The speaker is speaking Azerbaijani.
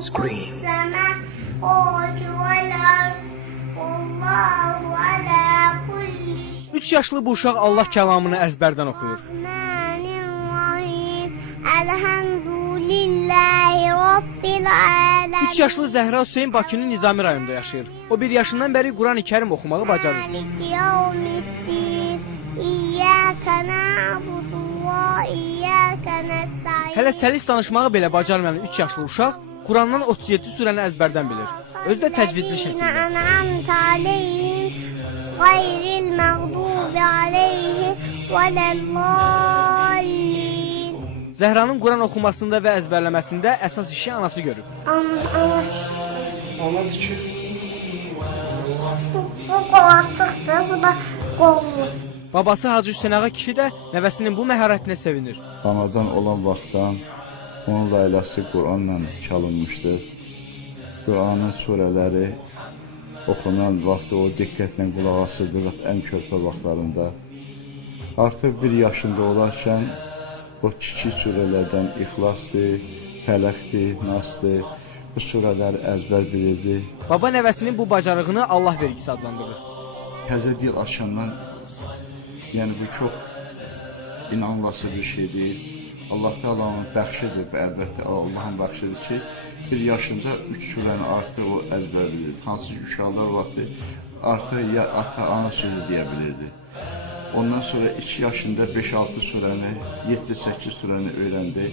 Scream. 3 yaşlı bu uşaq Allah kəlamını əzbərdən oxuyur. Elhamdülillahi Rabbil alemin. 3 yaşlı Zəhra Hüseyn Bakının Nizami rayonunda yaşayır. O 1 yaşından bəri Quran-ı Kərim oxumağı bacarır. Maliki yevmiddin. İyyaka na'budu və iyyaka nestaîn. Hələ səlis danışmağı belə bacarmayan 3 yaşlı uşaq Qurandan 37 surəni əzbərdən bilir. Özü də təcvidli şəkildə. An'amta aleyhim gayril mağdubi aleyhim veleddallin. Zəhranın Quran oxumasında və əzbərləməsində əsas işi anası görüb. Ana tükür. Bu qol çıxdı, bu da qollu. Babası Hacı Hüseyn ağa kişi də nəvəsinin bu məharətinə sevinir. Anadan olan vaxtdan onun layləsi Quranla çalınmışdır. Quranın surələri oxunan vaxtı o diqqətlə qulaq asırdı ən körpə vaxtlarında. Artıq 1 yaşında olarkən o kiçik surələrdən İxlasdır, Fələqdir, Nasdır, bu surələri əzbər bilirdi. Baba nəvəsinin bu bacarığını Allah vergisi adlandırır. Təzə dil açandan, yəni bu çox inanılası bir şey deyil. Allah Taala'nın bəxşidir, əlbəttə Allahın bəxşidir ki, 1 yaşında 3 surəni artıq o əzbər bilirdi. Hansı ki, uşaqlar vaxtı artıq ya ata, ana sözü deyə bilirdi. Ondan sonra 2 yaşında 5-6 surəni, 7-8 surəni öyrəndi.